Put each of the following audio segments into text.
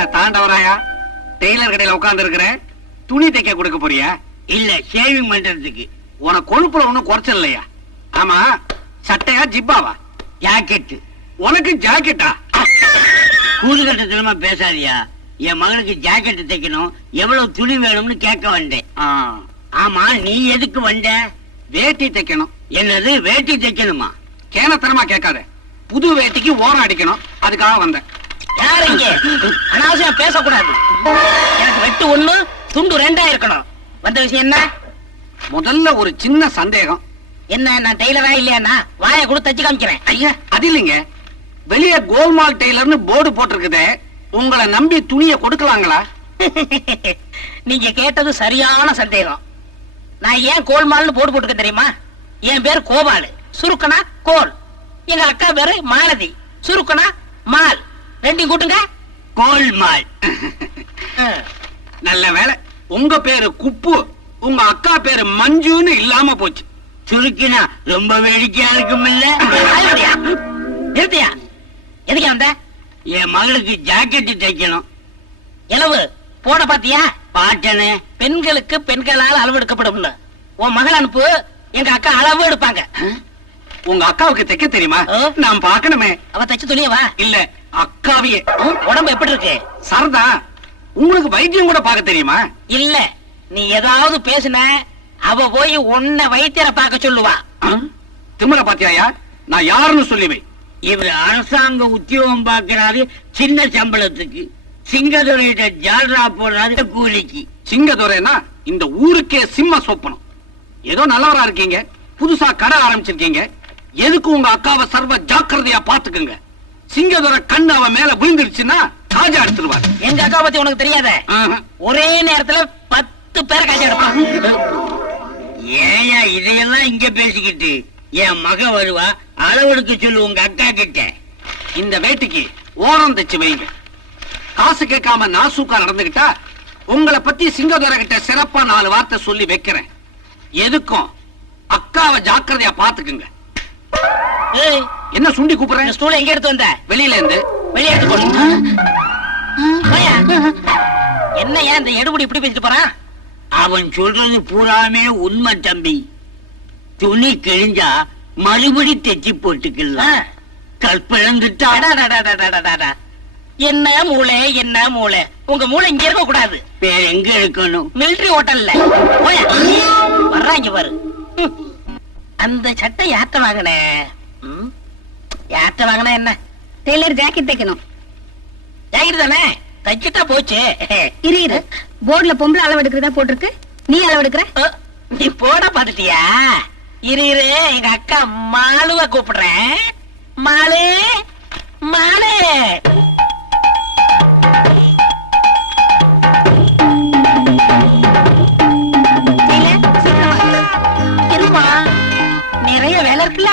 என்ன தாண்டவராயா? டெய்லர் கடையில உட்கார்ந்து இருக்கிற, துணி தைக்க கொடுக்க போறியா? இல்ல, ஷேவிங் பண்றதுக்கு. உனக்கு கொழுப்புல ஒண்ணும் குறைச்சல் இல்லையா? ஆமா, சட்டையா ஜிப்பாவா? ஜாக்கெட். உனக்கு ஜாக்கெட்டா? கூதுகட்டத்தனமா பேசாதியா. என் மகனுக்கு ஜாக்கெட் தைக்கணும், எவ்வளவு துணி வேணும்னு கேட்க வந்தேன். ஆமா, நீ எதுக்கு வந்த? வேட்டி தைக்கணும். என்னது, வேட்டி தைக்கணுமா? கேனத்தனமா கேட்காத. புது வேட்டிக்கு ஓரம் அடிக்கணும், அதுக்காக வந்தேன். யார் இங்க? அனாவசியம் பேசக்கூடாது. எனக்கு வெட்டு 1 துண்டு 2 இருக்கணும். வந்த விஷயம் என்ன? முதல்ல ஒரு சின்ன சந்தேகம். என்ன, நான் டெய்லரா இல்லையா? வாயை கூட தச்சு காமிக்கிறேன். ஐயா, அது இல்லைங்க. வெளியே கோல்மால் டெய்லர்னு போர்டு போட்டிருக்குதே, உங்களை நம்பி துணியை கொடுக்கலாங்களா? நீங்க கேட்டது சரியான சந்தேகம். நான் ஏன் கோல்மால்னு போர்டு போட்டுக்க தெரியுமா? என் பேர் கோபாலு, சுருக்கனா கோல். எங்க அக்கா பேரு மாலதி, சுருக்கனா மால். ரெண்டையும் கூட்டுங்க, கோல்மால். நல்ல வேலை, உங்க பேரு குப்பு, உங்க அக்கா பேரு மஞ்சுன்னு இல்லாம போச்சு. சுருக்கினா ரொம்ப வேடிக்கையா இருக்கும் இல்ல? நிறுத்தியா? எதுக்கு வந்த? என் மகளுக்கு ஜாக்கெட் தைக்கணும். எளவு போட பாத்தியா? பாட்டனே. பெண்களுக்கு பெண்களால் அளவு எடுக்கப்படும். உன் மகள் அனுப்பு, எங்க அக்கா அளவு எடுப்பாங்க. உங்க அக்காவுக்கு தைக்க தெரியுமா? நான் பாக்கணுமே. அவ தச்சு துணியவா? இல்ல, அக்காவியே. உடம்பு எப்படி இருக்கு? சரதா, உங்களுக்கு வைத்தியம் கூட பார்க்க தெரியுமா? இல்ல, நீ ஏதாவது பேசுன அவ போய் உன்னை வைத்தியரை பார்க்க சொல்லுவா. திமிர பாத்தியாயா? நான் யாருன்னு சொல்லிவை. இவர் அரசாங்க உத்தியோகம் பார்க்கிறாரு, சின்ன சம்பளத்துக்கு. சிங்கதுரையிட்ட ஜால்ரா போடுறாரு கூலிக்கு. சிங்கதுரைனா இந்த ஊருக்கே சிம்ம சொப்பனம். ஏதோ நல்லவரா இருக்கீங்க, புதுசா கடை ஆரம்பிச்சிருக்கீங்க. எதுக்கு உங்க அக்காவை சர்வ ஜாக்கிரதையா பாத்துக்குங்க. சிங்கதுரை கண்ணு அவ மேல விழுந்துருச்சுன்னா காஜா எடுத்துருவார். எங்க அக்கா பத்தி உனக்கு தெரியாத? ஒரே நேரத்துல 10 பேரை காஜா எடுப்பான். ஏயா இதையெல்லாம் இங்க பேசிக்கிட்டு? என் மக வருவா, அளவெடுக்க சொல்லு உங்க அக்கா கிட்ட. இந்த வேட்டிக்கு ஓரம் தைச்சு வைங்க. காசு கேட்காம நாசூக்கா நடந்துகிட்டா உங்களை பத்தி சிங்கதுரை கிட்ட சிறப்பா 4 வார்த்தை சொல்லி வைக்கிறேன். எதுக்கும் அக்காவை ஜாக்கிரதையா பாத்துக்குங்க. என்ன சுண்டி கூப்பிடுறேன்? ஸ்டூல எங்க எடுத்து வந்த? வெளியில இருந்து. வெளியே எடுத்து போடு. என்ன ஏன் இந்த எடுபடி இப்படி பேசிட்டு போறான்? அவன் சொல்றது பூராமே உண்மை தம்பி. துணி கிழிஞ்சா மறுபடி தைச்சி போட்டுக்கலாம். கற்பிழந்துட்டா. என்ன மூளை, என்ன மூளை? உங்க மூளை இங்க இருக்க கூடாது. வேற எங்க இருக்கணும்? மிலிட்டரி ஹோட்டல்ல. வர்றாங்க பாரு. அந்த சட்டை யார்ட்ட வாங்கின? யார்ட்ட வாங்கின? என்ன டெய்லர் ஜாக்கெட் தைக்கணும். ஜாக்கெட் தானே, தைச்சிட்டா போச்சு. இரு, போர்டுல பொம்பளை அளவு எடுக்கிறதா போட்டிருக்கு, நீ அளவு எடுக்கிற? நீ போட பாத்துட்டியா? இரு, எங்க அக்கா மாலுவ கூப்பிடுறேன். மாலு, மாலு. இருமா, நிறைய வேலை இருக்குல்ல.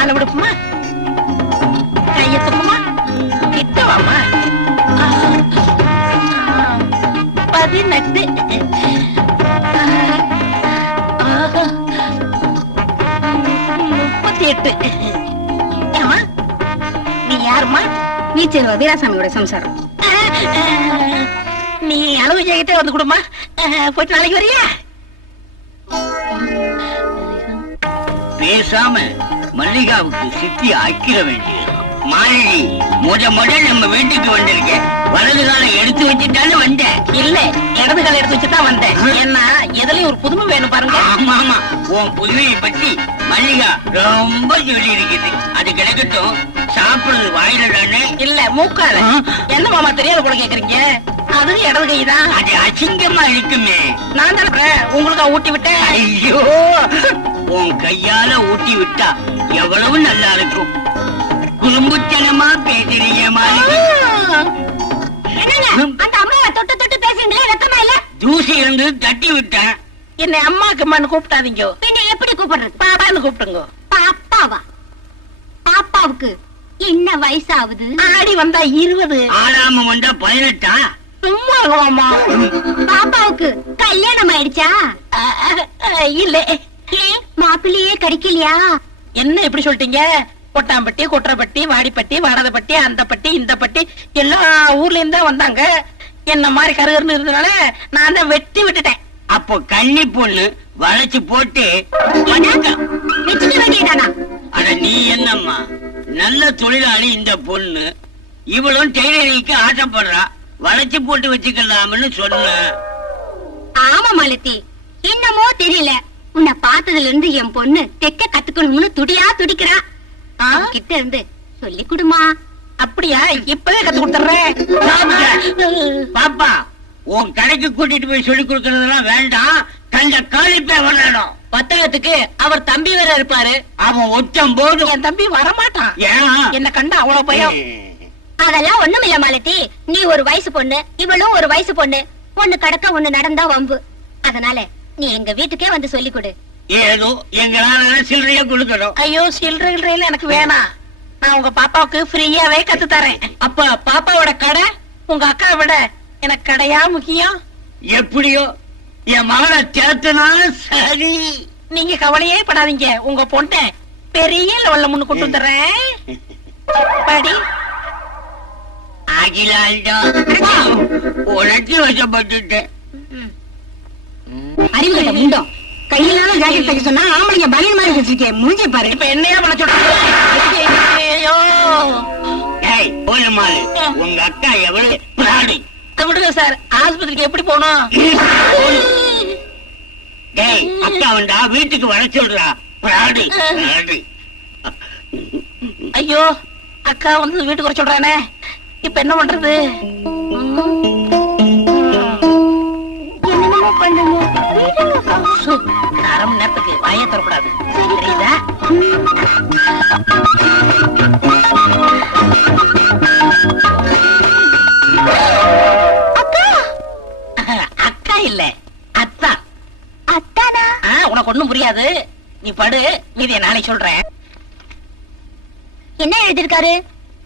அளவு எடுப்புமா, கையத்துக்குமா, கிட்டவாமா. 18. ஏமா, நீ யாருமா? நீச்சல் வீராசாமியோட சம்சாரம். நீ அளவு ஜாக்கெட்டே வந்து கொடுமா. போயிட்டு நாளைக்கு வரியா? பேசாம மல்லிகாவுக்கு சித்தி ஆக்கிட வேண்டியது. மாலினி முத நம்ம வீட்டுக்கு வந்திருக்கேன். வலது காலை எடுத்து வச்சுட்டாலும் வந்தேன். இல்ல, இடது காலை எடுத்து வச்சுதான் வந்தேன். ஏன்னா எதுலயும் ஒரு புதுமை வேணும் பாருங்க. ஆமா ஆமா, உன் புதுமையை பத்தி மல்லிகா ரொம்ப சொல்லி இருக்குது. அது கிடைக்கட்டும், சாப்பிடுறது வாயில தானே? இல்ல, மூக்கால. என்ன மாமா தெரியாத போல கேக்குறீங்க? அது இடது கைதான். அது அசிங்கமா இருக்குமே. நான் தானே உங்களுக்கு ஊட்டி விட்டேன். ஐயோ, உன் கையால ஊட்டி விட்டா எவ்வளவு நல்லா இருக்கும். குறும்புத்தனமா பேசுறீங்க மாலினி. அந்த அம்மாவை தொட்டு தொட்டு பேசுறீங்களே, வெக்கமா இல்ல? தூசி இருந்து தட்டி விட்டேன். என்னை அம்மாக்கு அம்மான்னு கூப்பிட்டாதீங்க. பின்ன எப்படி கூப்பிடுறது? பாப்பான்னு கூப்பிடுங்க. பாப்பாவா? பாப்பாவுக்கு என்ன வயசாகுது? ஆடி வந்தா 20. ஆடாம வந்தா 18. சும்மா இருக்கலாமா? பாப்பாவுக்கு கல்யாணம் ஆயிடுச்சா? இல்ல. மாப்பிள்ளையே கிடைக்கலையா? என்ன இப்படி சொல்லிட்டீங்க? கொட்டாம்பட்டி, கொற்றப்பட்டி, வாடிப்பட்டி, வாடதப்பட்டி, அந்த பட்டி, இந்த பட்டி, எல்லா ஊர்ல இருந்தா வந்தாங்க. என்ன மாதிரி கருகருன்னு இருந்தனால நான் தான் வெட்டி விட்டுட்டேன். அப்போ கன்னி பொண்ணு வளைச்சு போட்டு வச்சுக்க வேண்டியதானா? அட நீ என்னம்மா, நல்ல தொழிலாளி இந்த பொண்ணு, இவளும் டெய்லரிங்க்கு ஆசைப்படுறா, வளைச்சு போட்டு வச்சுக்கலாம்னு சொன்ன. ஆமா மாலதி, என்னமோ தெரியல, உன்னை பார்த்ததுல இருந்து என் பொண்ணு தைக்க கத்துக்கணும்னு துடியா துடிக்கிறா. கிட்ட இருந்து சொல்லி கொடுமா. அப்படியா? இப்பவே கத்து கொடுத்துறேன். பாப்பா, உன் கடைக்கு கூட்டிட்டு போய் சொல்லி கொடுக்கறதெல்லாம் வேண்டாம், தங்க காலிப்பே வரணும். பத்தகத்துக்கு அவர் தம்பி வேற இருப்பாரு. அவன் ஒச்சம் போது என் தம்பி வரமாட்டான். ஏன்? என்ன கண்டா அவ்வளவு பயம். அதெல்லாம் ஒண்ணும் இல்ல மாலதி, நீ ஒரு வயசு பொண்ணு, இவளும் ஒரு வயசு பொண்ணு, ஒண்ணு கடக்க ஒண்ணு நடந்தா வம்பு. அதனால நீ எங்க வீட்டுக்கே வந்து சொல்லி கொடு. ஏதோ எங்களால சில்லறையா கொடுக்கணும். ஐயோ, சில்லறையில எனக்கு வேணாம். நான் உங்க பாப்பாவுக்கு ஃப்ரீயாவே கத்து தரேன். அப்ப பாப்பாவோட கடை உங்க அக்கா விட எனக்கு கடையா முக்கியம்? எப்படியோ என் மகனை சேர்த்துனாலும் சரி. நீங்க கவலையே படாதீங்க, உங்க பொண்ணை பெரிய லெவல்ல முன்னு கொண்டு வந்துடுறேன். படி. அகிலாண்டா, உனக்கு வசப்பட்டுட்டேன். அறிவு கட்ட முண்டம், கையிலான ஜாக்கெட் தைக்க சொன்னா ஆம்பளைங்க பனியன் மாதிரி வச்சிருக்கேன். முடிஞ்சு பாரு. இப்ப என்னையா பண்ண சொல்றீங்க? ஐயோ, ஏய் போலுமாலு, உங்க அக்கா எவ்வளவு பிராடி. அதை விடுங்க சார், ஆஸ்பத்திரிக்கு எப்படி போகணும்? டேய், அக்கா வந்தா வீட்டுக்கு வர சொல்றா. பிராடி பிராடி. ஐயோ, அக்கா வந்து வீட்டுக்கு வர சொல்றானே, இப்ப என்ன பண்றது? சு, அரை மணி நேரத்துக்கு வாயே தரக்கூடாது, தெரியுதா? அக்கா இல்ல, அத்தா. அத்தானா? உனக்கு ஒண்ணும் புரியாது, நீ படு, மீதிய நாளைக்கு சொல்றேன். என்ன எழுதிருக்காரு?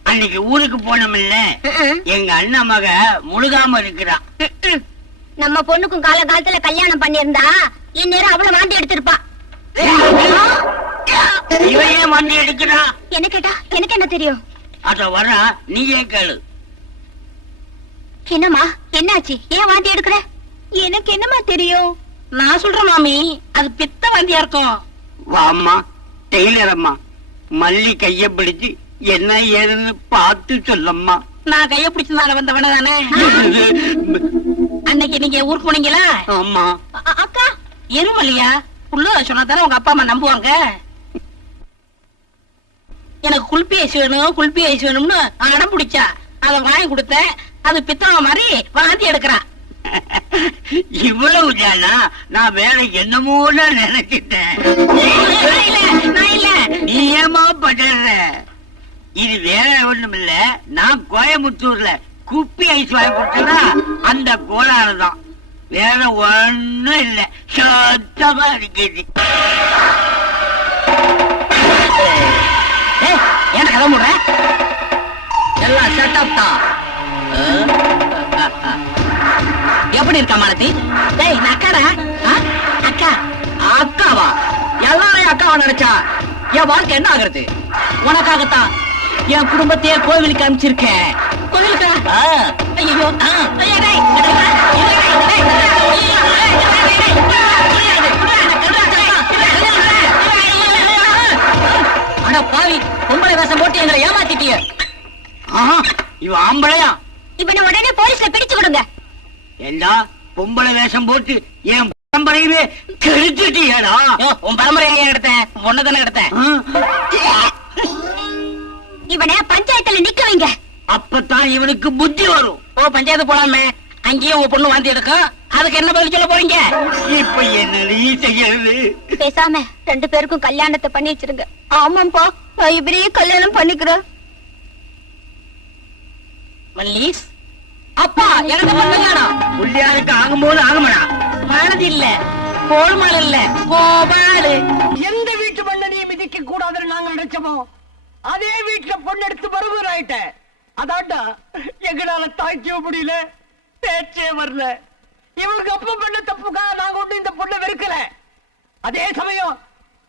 அன்னைக்கு ஊருக்கு போனோம்ல, எங்க அண்ணா மக முழுகாம இருக்கிறான். நம்ம பொண்ணுக்கும் கால காலத்துல கல்யாணம் பண்ணிருந்தா இந்நேரம் அவ்வளவு வாந்தி எடுத்திருப்பா. இவையே வண்டி எடுக்கிறான். என்ன கேட்டா எனக்கு என்ன தெரியும்? அத வர நீயே கேளு. என்னம்மா, என்னாச்சு? ஏன் வாந்தி எடுக்கிற? எனக்கு என்னம்மா தெரியும்? நான் சொல்றேன் மாமி, அது பித்த வாந்தியா இருக்கும். வாம்மா டெய்லர் அம்மா, மல்லி கைய பிடிச்சு என்ன ஏதுன்னு பார்த்து சொல்லம்மா. நான் கைய பிடிச்சதால வந்தவன தானே. அன்னைக்கு நீங்க ஊருக்கு போனீங்களா? ஆமா. அக்கா, எருமல்லையா உள்ள சொன்னா தானே உங்க அப்பா அம்மா நம்புவாங்க. எனக்கு குல்பி ஐஸ் வேணும், குல்பி ஐஸ் வேணும்னு அடம் பிடிச்சா, அதை வாங்கி கொடுத்தேன். அது பித்தவ மாதிரி வாந்தி எடுக்கிறா. இவ்வளவு தானா? நான் வேற என்னமோ நினைச்சிட்டேன். நான் இல்ல. நீ ஏமா படுற? இது வேற ஒண்ணும் இல்ல, நான் கோயம்புத்தூர்ல குப்பி ஐஸ் வாங்கி கொடுத்தா அந்த கோளாறுதான், வேற ஒண்ணும் இல்ல. சுத்தமா இருக்குது. ஏன் கதை முடுற? எல்லாம் செட்டப் தான். எப்படி இருக்கா மாலதி? டேய், நான் அக்காடா. அக்கா. அக்காவா? எல்லாரையும் அக்காவா நினைச்சா என் வாழ்க்கை என்ன ஆகுறது? உனக்காகத்தான் என் குடும்பத்தையே கோவிலுக்கு அனுப்பிச்சிருக்கேன். கோவிலுக்கா? ஐயோ, அட பாவி, பொம்பளை வேஷம் போட்டு எங்களை ஏமாத்திட்டிய. இவ ஆம்பளையா? இவனை உடனே போலீஸ்ல பிடிச்சு கொடுங்க. எல்லா பொம்பளை வேஷம் போட்டு என் பரம்பரையுமே கெடுத்துட்டியடா. உன் பரம்பரையை எடுத்தேன், பொண்ணை தானே எடுத்தேன். இவனை பஞ்சாயத்துல நிக்க வைங்க. அப்பதான் இவனுக்கு புத்தி வரும். ஓ, பஞ்சாயத்து போலாமே, அங்கேயும் உங்க பொண்ணு வாந்தி எடுக்கும். அதுக்கு என்ன பதில் சொல்ல போறீங்க? இப்ப என்னடி செய்யறது? பேசாம 2 பேருக்கும் கல்யாணத்தை பண்ணி வச்சிருங்க. ஆமாப்பா, நான் இவரையே கல்யாணம் பண்ணிக்கிறேன். மல்லீஸ், அப்பா எனக்கு கல்யாணம். புள்ளியாருக்கு ஆகும்போது ஆகுமடா. மானது இல்ல, கோல்மால் இல்ல, கோபாலு. எந்த வீட்டு மண்ணனையை மிதிக்க கூடாதுன்னு நாங்க நினைச்சோமோ அதே வீட்டுல பொண்ணு எடுத்து பரவூர் ஆயிட்ட. அதாண்டா எங்களால தாய்க்க முடியல, பேச்சே வரல. இவங்க அப்பா பண்ண தப்புக்காக நாங்க ஒண்ணு இந்த பொண்ணை வெறுக்கல. அதே சமயம்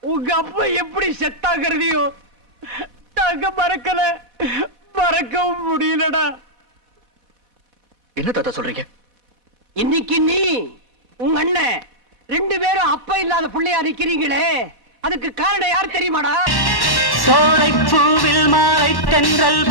உங்க அப்பா எப்படி செத்தாகிறதையும் நாங்க மறக்கல, மறக்கவும் முடியலடா. என்ன தாத்தா சொல்றீங்க? இன்னைக்கு நீ உங்க அண்ணன் 2 பேரும் அப்பா இல்லாத பிள்ளையா நிக்கிறீங்களே, அதுக்கு காரணம் யார் தெரியுமாடா? சோலை பூவில் மாலை தென்றல்